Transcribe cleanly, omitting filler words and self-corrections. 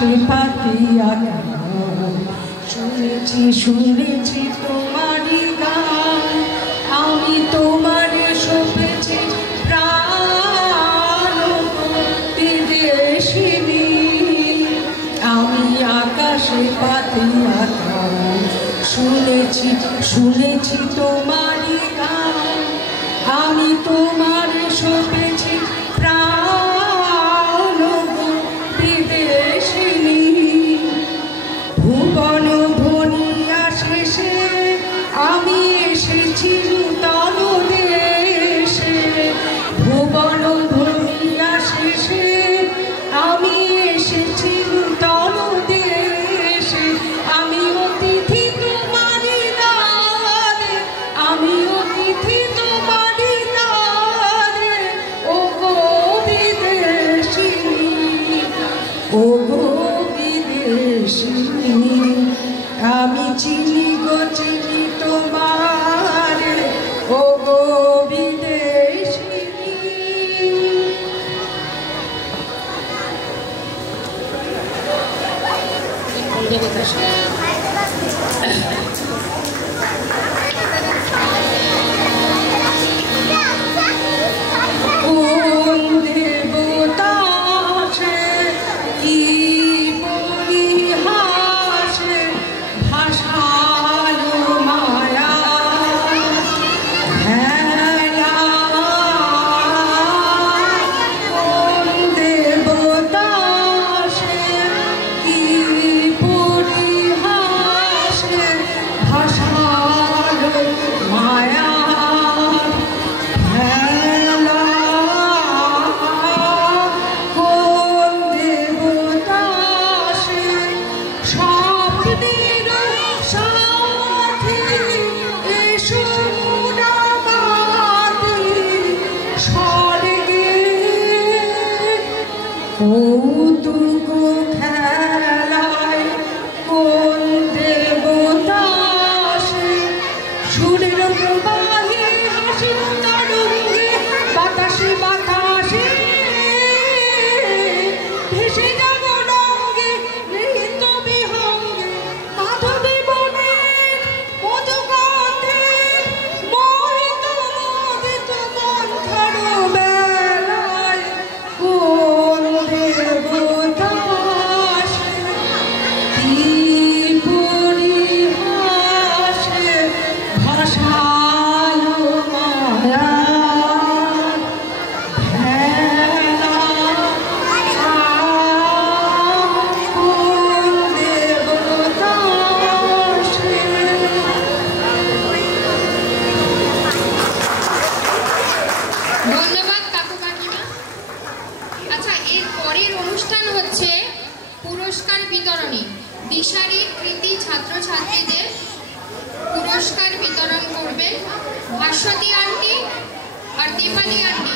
আকাশে পাতিয়া শুনেছি শুনেছি তোমারই গান, আমি তোমারে সপেছি প্রাণ বিদেশিনী। আমি আকাশে পাতিয়া শুনেছি শুনেছি তোমারই গান, আমি তোমারে সপেছি প্রাণ বিদেশিনী। ভুবন ভনিয়া শেষে আমি এসেছি নূতন দেশে, ভুবন ভনিয়া শেষে আমি এসেছি নূতন দেশে। আমি অতিথি তোমারই দ্বারে, আমি অতিথি তোমারই দ্বারে, ও গো বিদেশিনী, ও গো বিদেশিনী। আমি চিনি গো চিনি তোমারে, ও গো বিদেশিনী। কোন দেবতা সে কি পরিহাসে ভাষালো মায়া হেলা। কোন দেবতা সে কি পরিহাসে ভাষালো মায়া হেলা। কোন দেবতা সে স্বপ্নের সাথী এসো মুনাবাদি স্বর্গে কৌতুক খেলায়। কোন দেবতা সে সুরের প্রবাহে হাসির তরঙ্গে বাতাসে বাতাসে ভেসে যাব রঙ্গে নৃত্য বিহঙ্গে মাধবী বনের মধুগন্ধে মোহিত মোদিত মন্থর বেলায়। কোন দেবতা সে কি পরিহাসে ভাষালো মায়া হেলা। কোন দেবতা সে। ধন্যবাদ কাকু কাকিমা। আচ্ছা, এর পরের অনুষ্ঠান হচ্ছে পুরস্কার বিতরণী। দিশারি কৃতি ছাত্রছাত্রীদের পুরস্কার বিতরণ করবেন ভাস্বতী আন্টি আর দীপালি আন্টি।